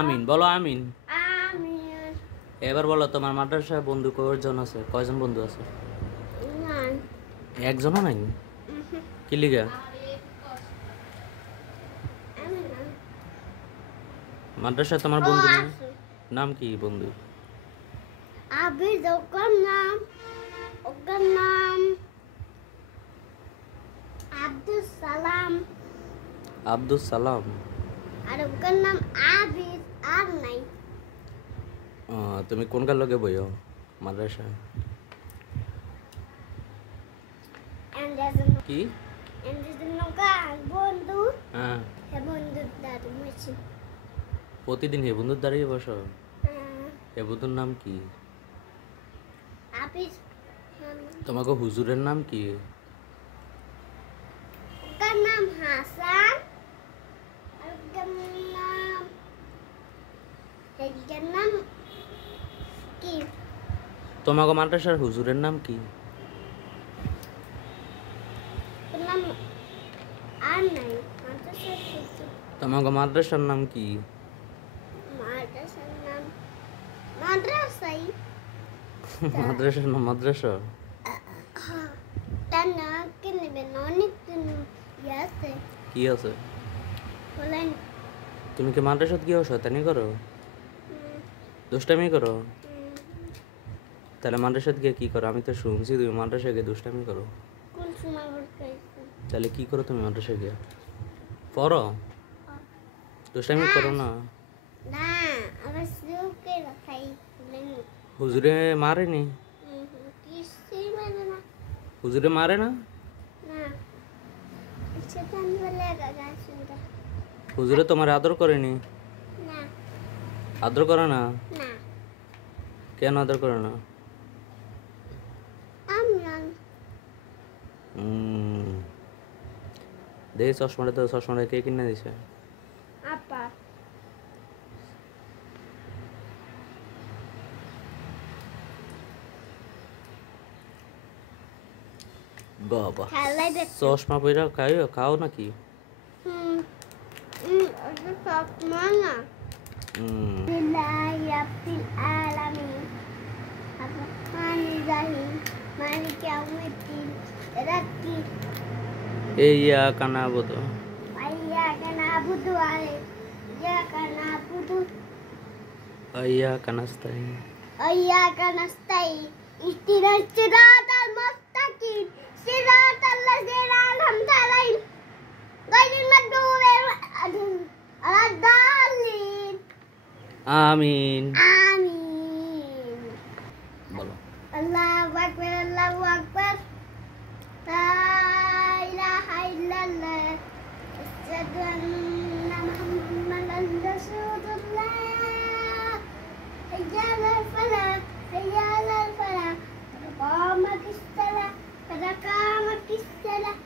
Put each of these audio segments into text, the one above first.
আমিন বলো আমিন। আমিন। এবার বলো তোমার মাদ্রাসায় বন্ধু কয়জন আছে? কয়জন বন্ধু আছে? নাই। একজনও নাই? কি লিগা? মাদ্রাসায় তোমার বন্ধু নেই? নাম কি বন্ধু? আবিদ, ওর নাম আব্দুল সালাম। আব্দুল সালাম। আর ওর নাম আবিদ। আর নাই। তুমি কোন কার লগে বইও মাদ্রাসায়? কি বন্ধু। হ্যাঁ, বন্ধুর দাদু মেশি। প্রতিদিন হে বন্ধুর দাঁড়িয়ে বসো? হে বন্ধুর নাম কি? আবিদ। তোমাকে হুজুরের নাম কি? ওর নাম হাসান। আর ওর নাম কি? তোমাকে মাদ্রাসার হুজুরের নাম কি? ওর নাম আর নাই। তোমাকে মাদ্রাসার নাম কি? মাদ্রাসার নাম মাদ্রাসাই। মাদ্রাসার নাম মাদ্রাসা? তার না কে নেবেন? অনেক আছে। কি আছে? বলেন। তুমি কি মাদ্রাসাত গিয়ে শয়তানি করো? দুষ্টামি করো? তাহলে মাদ্রাসাত গিয়ে কি করো? আমি তো শুনছি তুমি মাদ্রাসায় গিয়ে দুষ্টামি করো। কোন সময় বলতেছি? তাহলে কি করো তুমি মাদ্রাসায় গিয়ে? পড়ো? দুষ্টামি করো না? না, আমার সুকে রাখাই। হুজুরে মারেনি? কিছুই মানে না। হুজুরে মারে না? না, সেটা আমি বলে গাছ শুনতে। হুজুরে তোমার আদর করেনি? না। আদর করে না? না। কেন আদর করে না? দেখি চশমাটা তো, চশমাটা কে কিনে দিছে? আপা। বাবা, চশমা পইরা খাও নাকি? ওটা চশমা না। রাব্বিল আলামিন আর-রাহমানির-রাহিম মালিকি ইয়াউমিদ্দিন রাব্বি ইয়্যাকা না'বুদু ইয়্যাকা না'বুদু ওয়া ইয়্যাকা নাস্তাইন ইয়্যাকা নাস্তাইন ইহদিনাস সিরাতাল মুস্তাকিম সিরাতাল লাযিনা আন'আমতা আলাইহিম গায়রিল মাগদুবি আলাদ-দাল্লিন। আমিন। আমিন। বলো। আল্লাহু আকবার, আল্লাহু আকবার। লা ইলাহা ইল্লাল্লাহ। আশহাদু আন্না মুহাম্মাদান রাসূলুল্লাহ। হাইয়া আলাল ফালাহ, হাইয়া আলাল ফালাহ। কামাতিস সালাহ, কামাতিস সালাহ,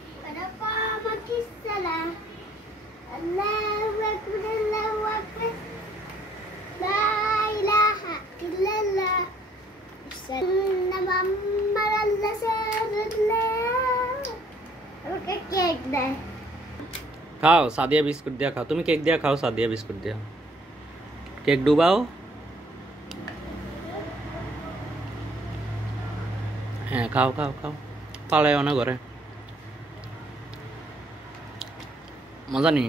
কামাতিস সালাহ। আল্লাহু আকবার, আল্লাহু আকবার। লা ইলাহা ইল্লাল্লাহ। আশহাদু মুহাম্মাদান রাসূলুল্লাহ। ওকে কেক দে। খাও, সাদিয়া বিস্কুট দিয়া খাও। তুমি কেক দিয়া খাও, সাদিয়া বিস্কুট দিয়া। কেক ডুবাও। হ্যাঁ, খাও খাও খাও। পালাইও না ঘরে। মজা নি?